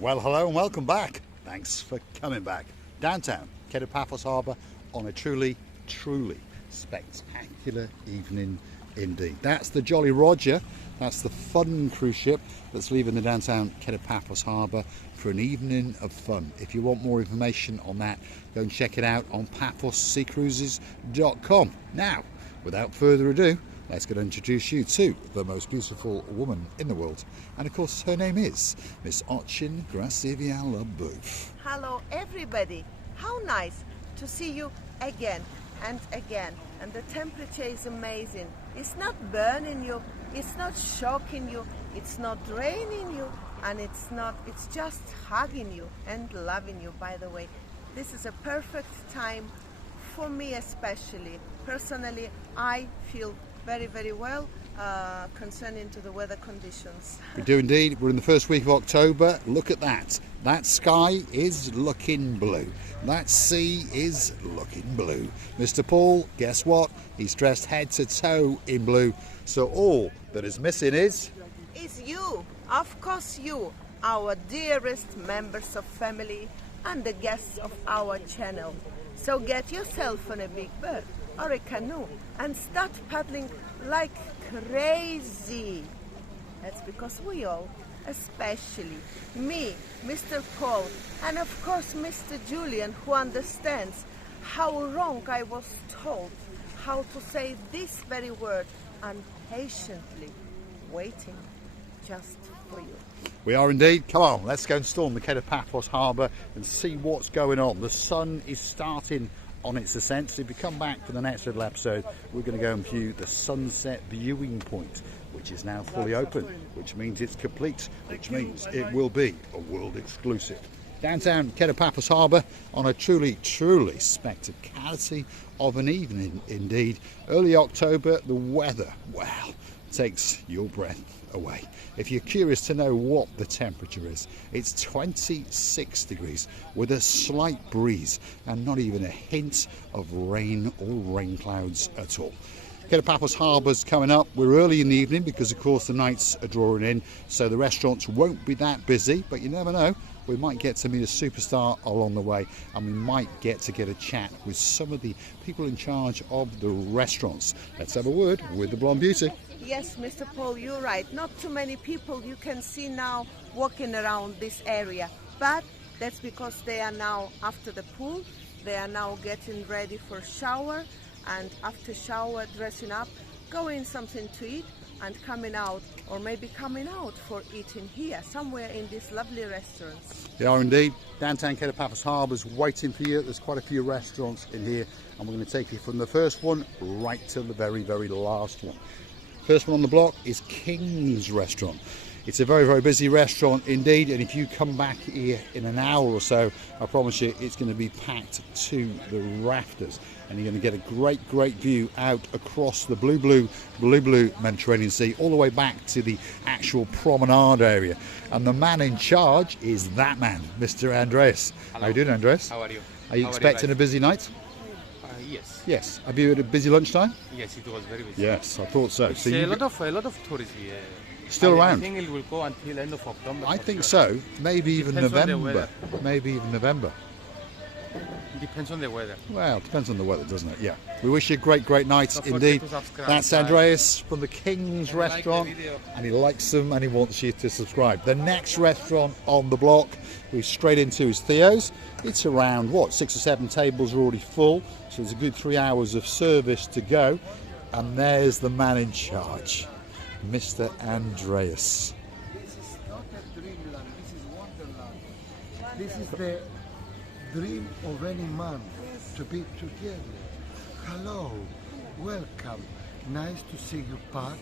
Well, hello and welcome back. Thanks for coming back. Downtown, Paphos Harbour on a truly spectacular evening indeed. That's the Jolly Roger. That's the fun cruise ship that's leaving the downtown Paphos Harbour for an evening of fun. If you want more information on that, go and check it out on paphosseacruises.com. Now, without further ado, let's get to introduce you to the most beautiful woman in the world. And of course, her name is Miss Ochin Grasiviala-Booth. Hello everybody. How nice to see you again and again. And the temperature is amazing. It's not burning you, it's not shocking you, it's not draining you, and it's just hugging you and loving you, by the way. This is a perfect time for me especially. Personally, I feel very well concerning to the weather conditions. We do indeed. We're in the first week of October. Look at that. That sky is looking blue. That sea is looking blue. Mr. Paul, guess what? He's dressed head to toe in blue. So all that is missing is you. Of course you, our dearest members of family and the guests of our channel. So get yourself on a big bird or a canoe and start paddling like crazy. That's because we all, especially me, Mr. Paul, and of course Mr. Julian, who understands how wrong I was told how to say this very word, and patiently waiting just for you. We are indeed. Come on, let's go and storm the Paphos Harbour and see what's going on. The sun is starting on its ascent. So if you come back for the next little episode, we're going to go and view the sunset viewing point, which is now fully open, which means it's complete, which means it will be a world exclusive. Downtown Paphos Harbour on a truly spectacularity of an evening indeed. Early October, the weather, well, takes your breath away. If you're curious to know what the temperature is, it's 26 degrees with a slight breeze and not even a hint of rain or rain clouds at all. Paphos Harbour's coming up. We're early in the evening because of course the nights are drawing in, so the restaurants won't be that busy, but you never know. We might get to meet a superstar along the way, and we might get a chat with some of the people in charge of the restaurants. Let's have a word with the blonde beauty. Yes, Mr. Paul, you're right. Not too many people you can see now walking around this area, but that's because they are now after the pool. They are now getting ready for shower, and after shower, dressing up, going something to eat, and coming out, or maybe coming out for eating here, somewhere in these lovely restaurants. They are indeed. Downtown Paphos Harbour's waiting for you. There's quite a few restaurants in here, and we're going to take you from the first one right to the very last one. First one on the block is King's Restaurant. It's a very busy restaurant indeed, and if you come back here in an hour or so, I promise you it's going to be packed to the rafters, and you're going to get a great view out across the blue Mediterranean Sea, all the way back to the actual promenade area. And the man in charge is that man, Mr. Andreas. Hello. How are you doing, Andreas? How are you? Are you expecting a busy night? Yes. Yes. Have you had a busy lunchtime? Yes, it was very busy. Yes, I thought so. It's So a you lot of tourists here. still around? I think it will go until end of October. I for think sure. so. Maybe even Depends on the November. weather. Maybe even November. Depends on the weather. Well, it depends on the weather, doesn't it? Yeah. We wish you a great night Don't forget indeed. to subscribe, That's guys. Andreas from the King's And like the Restaurant, video. and he likes them and he wants you to subscribe. The next restaurant on the block we're straight into is Theo's. It's around 6 or 7 tables are already full, so there's a good 3 hours of service to go. And there's the man in charge, Mr. Andreas. This is not a dreamland, this is wonderland. This is the dream of any man to be together. Hello, welcome. Nice to see you back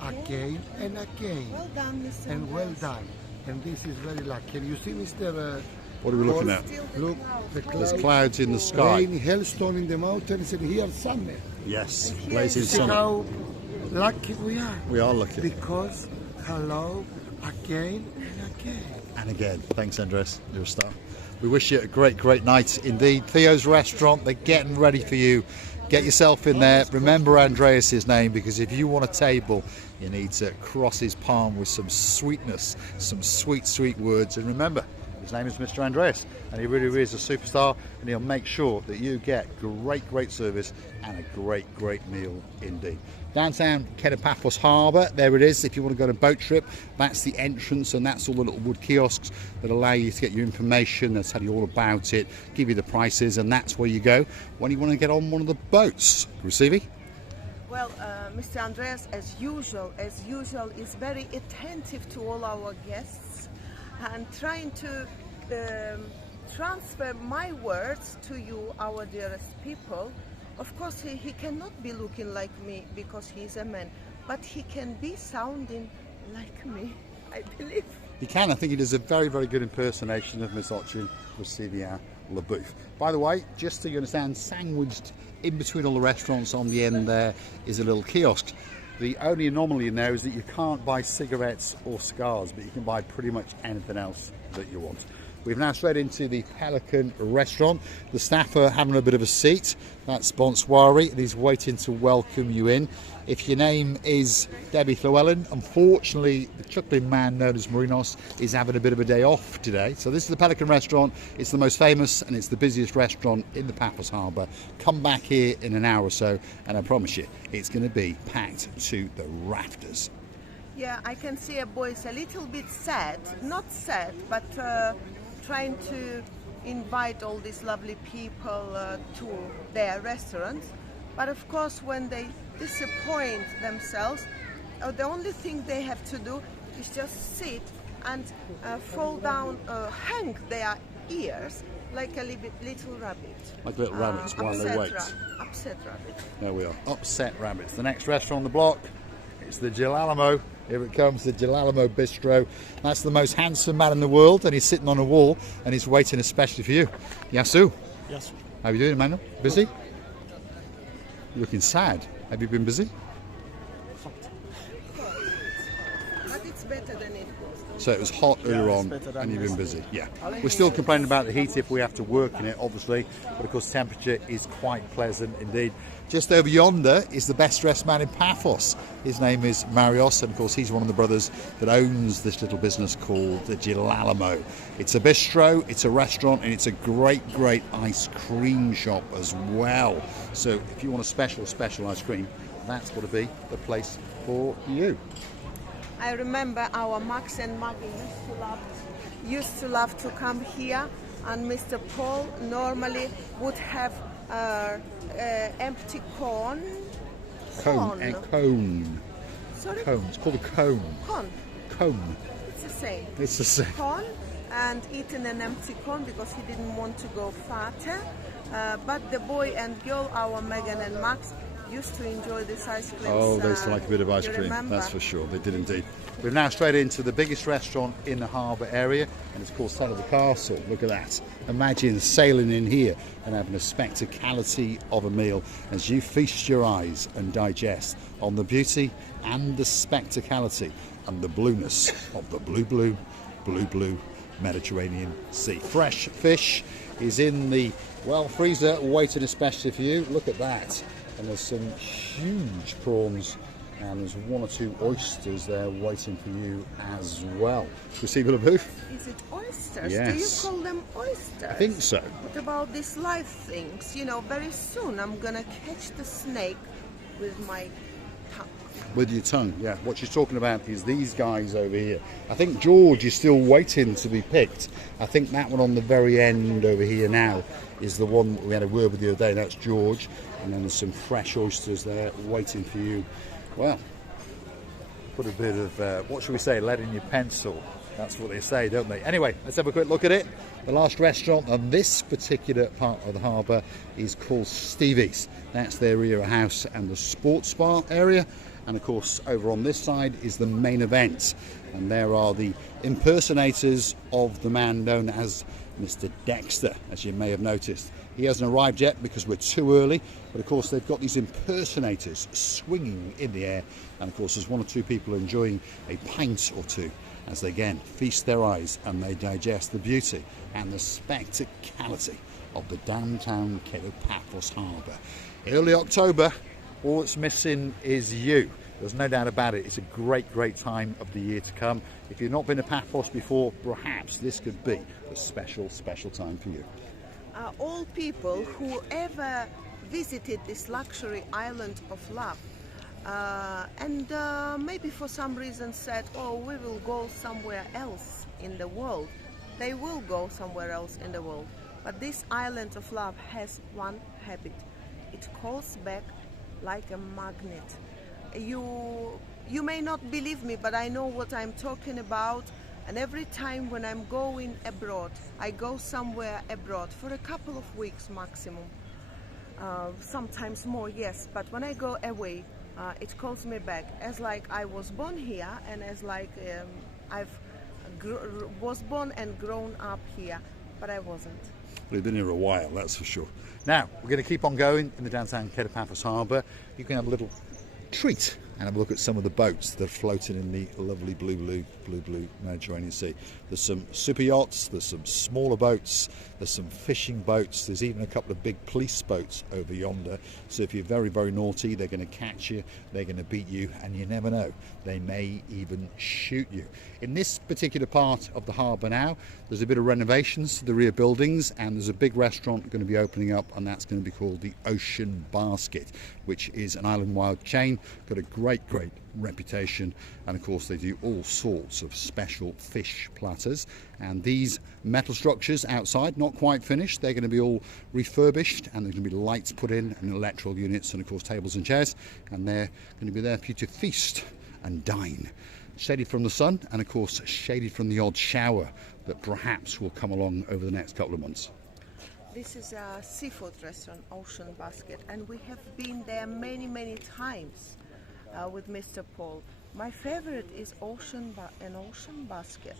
again and again. Well done, Mr. And well Andres. done. And this is very lucky. Can you see, Mr. What are we looking at? Still the Look, clouds. the There's clouds. clouds in the sky. Rain, hailstone in the mountains, and here summer. Yes, blazing See summer. how lucky we are. We are lucky. Because, hello, again and again. And again, thanks Andres, you're a star. We wish you a great night indeed. Theo's Restaurant, they're getting ready for you. Get yourself in there. Remember Andreas' name, because if you want a table, you need to cross his palm with some sweetness, some sweet words. And remember, His name is Mr. Andreas, and he really is a superstar, and he'll make sure that you get great service and a great meal indeed. Downtown Paphos Harbour, there it is. If you want to go on a boat trip, that's the entrance, and that's all the little wood kiosks that allow you to get your information, they'll tell you all about it, give you the prices, and that's where you go when you want to get on one of the boats. Receivy? Well, Mr. Andreas, as usual, is very attentive to all our guests and trying to transfer my words to you, our dearest people. Of course, he cannot be looking like me because he's a man, but he can be sounding like me, I believe. He can. I think he does a very good impersonation of Miss Ochin Receivia LaBouffe. By the way, just so you understand, sandwiched in between all the restaurants on the end there is a little kiosk. The only anomaly in there is that you can't buy cigarettes or cigars, but you can buy pretty much anything else that you want. We've now straight into the Pelican restaurant. The staff are having a bit of a seat. That's Bonsoiree, and he's waiting to welcome you in. If your name is Debbie Llewellyn, unfortunately the chuckling man known as Marinos is having a bit of a day off today. So this is the Pelican restaurant. It's the most famous and it's the busiest restaurant in the Paphos Harbour. Come back here in an hour or so and I promise you it's going to be packed to the rafters. Yeah, I can see a boy is a little bit sad, not sad, but trying to invite all these lovely people to their restaurants. But of course, when they disappoint themselves, the only thing they have to do is just sit and fall down, hang their ears like a little rabbit. Like little rabbits while they wait. Upset rabbit. There we are, upset rabbits. The next restaurant on the block, it's the Gilalamo. Here it comes, the Gilalamo Bistro. That's the most handsome man in the world, and he's sitting on a wall, and he's waiting especially for you. Yasu. Yes. How are you doing, Emmanuel? Busy? You're looking sad. Have you been busy? But it's better than it was. So it was hot earlier on, and you've been busy. Yeah. We're still complaining about the heat if we have to work in it, obviously, but of course temperature is quite pleasant indeed. Just over yonder is the best dressed man in Paphos. His name is Marios, and of course he's one of the brothers that owns this little business called the Gilalamo. It's a bistro, it's a restaurant, and it's a great ice cream shop as well. So if you want a special ice cream, that's got to be the place for you. I remember our Max and Maggie used to love to come here, and Mr. Paul normally would have empty cone. Cone. Sorry? Cone. It's called a cone. Cone. It's the same. It's the same. Cone, and eaten an empty cone because he didn't want to go fatter. But the boy and girl, our Megan and Max, used to enjoy this ice cream. Oh, they used to like a bit of ice cream, that's for sure. They did indeed. We're now straight into the biggest restaurant in the harbour area, and it's called Son of the Castle. Look at that. Imagine sailing in here and having a spectacality of a meal as you feast your eyes and digest on the beauty and the spectacality and the blueness of the blue Mediterranean Sea. Fresh fish is in the freezer waiting especially for you. Look at that. And there's some huge prawns, and there's one or two oysters there waiting for you as well. Receive a booth? Is it oysters? Yes. Do you call them oysters? I think so. What about these live things? You know, very soon I'm gonna catch the snake with my tongue. With your tongue, yeah. What she's talking about is these guys over here. I think George is still waiting to be picked. I think that one on the very end over here now is the one we had a word with the other day. That's George. And then there's some fresh oysters there waiting for you. Well, put a bit of, what should we say, lead in your pencil. That's what they say, don't they? Anyway, let's have a quick look at it. The last restaurant on this particular part of the harbour is called Stevie's. That's their Era House and the sports bar area. And of course, over on this side is the main event. And there are the impersonators of the man known as Mr. Dexter, as you may have noticed. He hasn't arrived yet because we're too early, but of course they've got these impersonators swinging in the air, and of course there's one or two people enjoying a pint or two as they again feast their eyes and they digest the beauty and the spectacality of the downtown Paphos Harbour. Early October, all that's missing is you. There's no doubt about it. It's a great time of the year to come. If you've not been to Paphos before, perhaps this could be a special time for you. All people who ever visited this luxury island of love and maybe for some reason said, oh, we will go somewhere else in the world. They will go somewhere else in the world. But this island of love has one habit. It calls back like a magnet. You may not believe me, but I know what I'm talking about. And every time when I'm going abroad, I go somewhere abroad for a couple of weeks maximum. Sometimes more, yes. But when I go away, it calls me back. As like I was born here, and as like was born and grown up here, but I wasn't. We've been here a while, that's for sure. Now, we're going to keep on going in the downtown Paphos Harbour. You can have a little treat and have a look at some of the boats that are floating in the lovely blue Mediterranean Sea. There's some super yachts, there's some smaller boats, there's some fishing boats, there's even a couple of big police boats over yonder. So if you're very naughty, they're going to catch you, they're going to beat you, and you never know, they may even shoot you. In this particular part of the harbour now, there's a bit of renovations to the rear buildings, and there's a big restaurant going to be opening up, and that's going to be called the Ocean Basket, which is an island-wide chain, got a great reputation, and of course they do all sorts of special fish platters. And these metal structures outside, not quite finished, they're going to be all refurbished, and there's going to be lights put in and electrical units, and of course tables and chairs, and they're going to be there for you to feast and dine, shaded from the sun, and of course shaded from the odd shower that perhaps will come along over the next couple of months. This is a seafood restaurant, Ocean Basket, and we have been there many times with Mr. Paul. My favorite is Ocean Basket.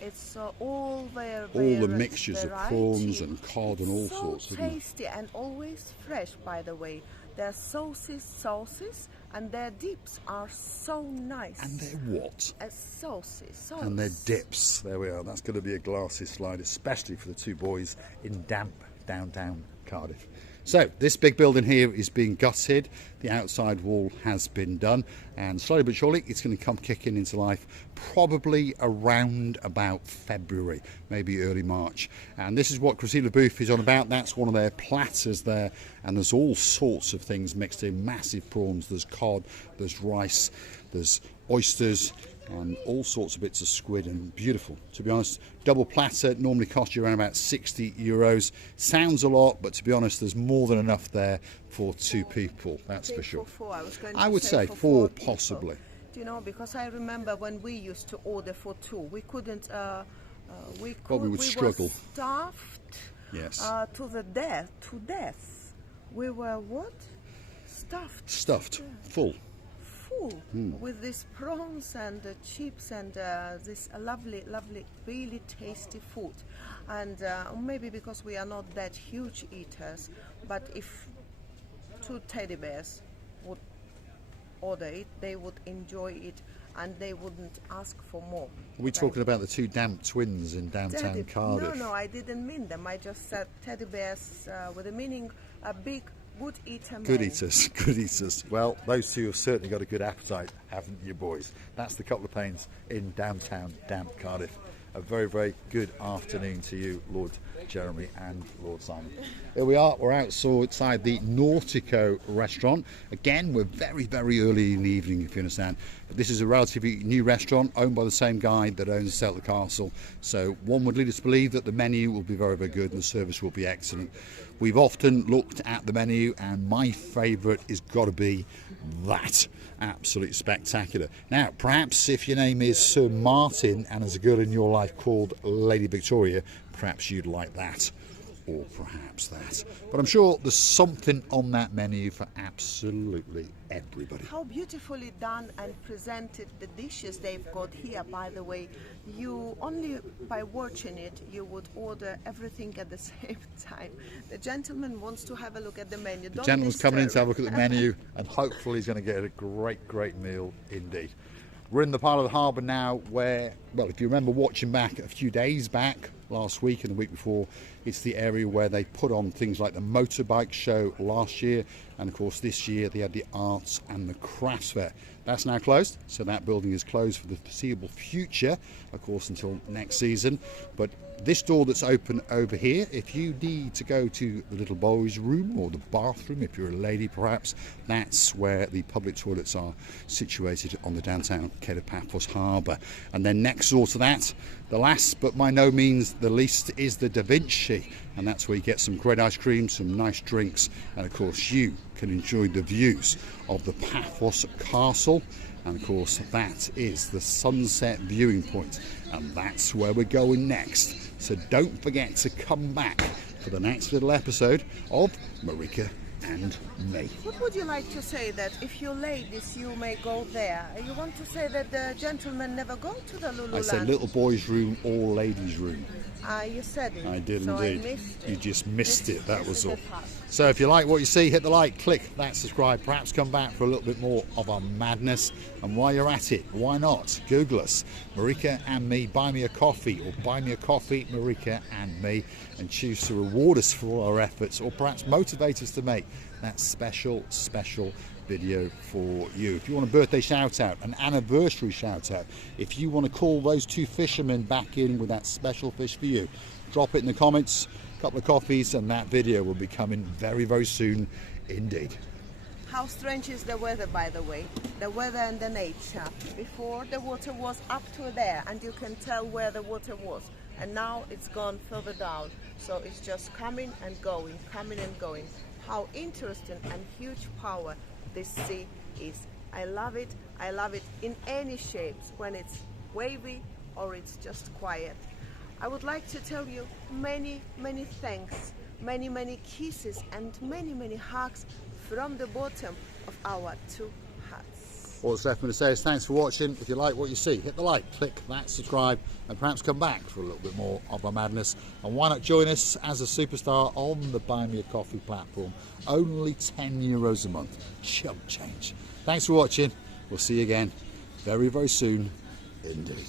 It's all the mixtures of prawns and cod and all sorts. So tasty and always fresh, by the way. Their sauces, and their dips are so nice. And they're what? Sauces. And their dips. There we are. That's going to be a glassy slide, especially for the two boys in damp downtown Cardiff. So this big building here is being gutted. The outside wall has been done, and slowly but surely it's going to come kicking into life probably around about February, maybe early March. And this is what Christina Booth is on about. That's one of their platters there, and there's all sorts of things mixed in. Massive prawns, there's cod, there's rice, there's oysters, and all sorts of bits of squid, and beautiful. To be honest, double platter normally costs you around about €60. Sounds a lot, but to be honest, there's more than enough there for two people, that's for sure. I would say four possibly. Do you know, because I remember when we used to order for two, we couldn't, we would struggle. Were starved, yes. to death. We were what? Stuffed, full. With these prawns and chips and this lovely, really tasty food. And maybe because we are not that huge eaters, but if two teddy bears would order it, they would enjoy it, and they wouldn't ask for more. Are we talking about the two damp twins in downtown Cardiff? No, I didn't mean them. I just said teddy bears with a meaning, a big, good eater. Good eaters. Well, those two have certainly got a good appetite, haven't you, boys? That's the Couple of Panes in downtown damp Cardiff. A very good afternoon to you, Lord Jeremy and Lord Simon. Here we are, we're outside the Nautico restaurant. Again, we're very early in the evening, if you understand. But this is a relatively new restaurant owned by the same guy that owns the Castle. So one would lead us to believe that the menu will be very good and the service will be excellent. We've often looked at the menu, and my favourite has got to be that. Absolutely spectacular. Now, perhaps if your name is Sir Martin and there's a girl in your life called Lady Victoria, perhaps you'd like that, or perhaps that. But I'm sure there's something on that menu for absolutely everybody. How beautifully done and presented the dishes they've got here, by the way. You only by watching it, you would order everything at the same time. The gentleman wants to have a look at the menu. The gentleman's coming in to have a look at the menu, and hopefully he's going to get a great meal indeed. We're in the part of the harbour now where, well, if you remember watching back a few days back, last week and the week before, it's the area where they put on things like the motorbike show last year, And of course this year they had the Arts and the Crafts Fair. That's now closed, so that building is closed for the foreseeable future, of course until next season. But this door that's open over here, if you need to go to the little boys' room or the bathroom, if you're a lady perhaps, that's where the public toilets are situated on the downtown Cape of Paphos Harbour. And then next door to that, the last but by no means the least, is the Da Vinci, and that's where you get some great ice cream, some nice drinks, and of course you can enjoy the views of the Paphos Castle. And of course that is the sunset viewing point, and that's where we're going next. So don't forget to come back for the next little episode of Marika and me. What would you like to say, that if you ladies you may go there? You want to say that the gentlemen never go to the Lululand? I said little boys' room or ladies' room. You said it. I did so indeed. I missed it. You just missed it, that This was is all. the part. So if you like what you see, hit the like, click that subscribe, perhaps come back for a little bit more of our madness. And while you're at it, why not Google us, Marika and me, buy me a coffee, or buy me a coffee, Marika and me, and choose to reward us for all our efforts, or perhaps motivate us to make that special video for you. If you want a birthday shout out, an anniversary shout out, if you want to call those two fishermen back in with that special fish for you, drop it in the comments. A couple of coffees and that video will be coming very soon indeed. How strange is the weather, by the way? The weather and the nature. Before the water was up to there and you can tell where the water was, and now it's gone further down, so it's just coming and going, coming and going. How interesting and huge power this sea is. I love it in any shapes, when it's wavy or it's just quiet. I would like to tell you many thanks, many kisses and many hugs from the bottom of our two hearts. All that's left for me to say is thanks for watching. If you like what you see, hit the like, click that subscribe, and perhaps come back for a little bit more of our madness. And why not join us as a superstar on the Buy Me a Coffee platform? Only €10 a month, chump change. Thanks for watching. We'll see you again very soon indeed.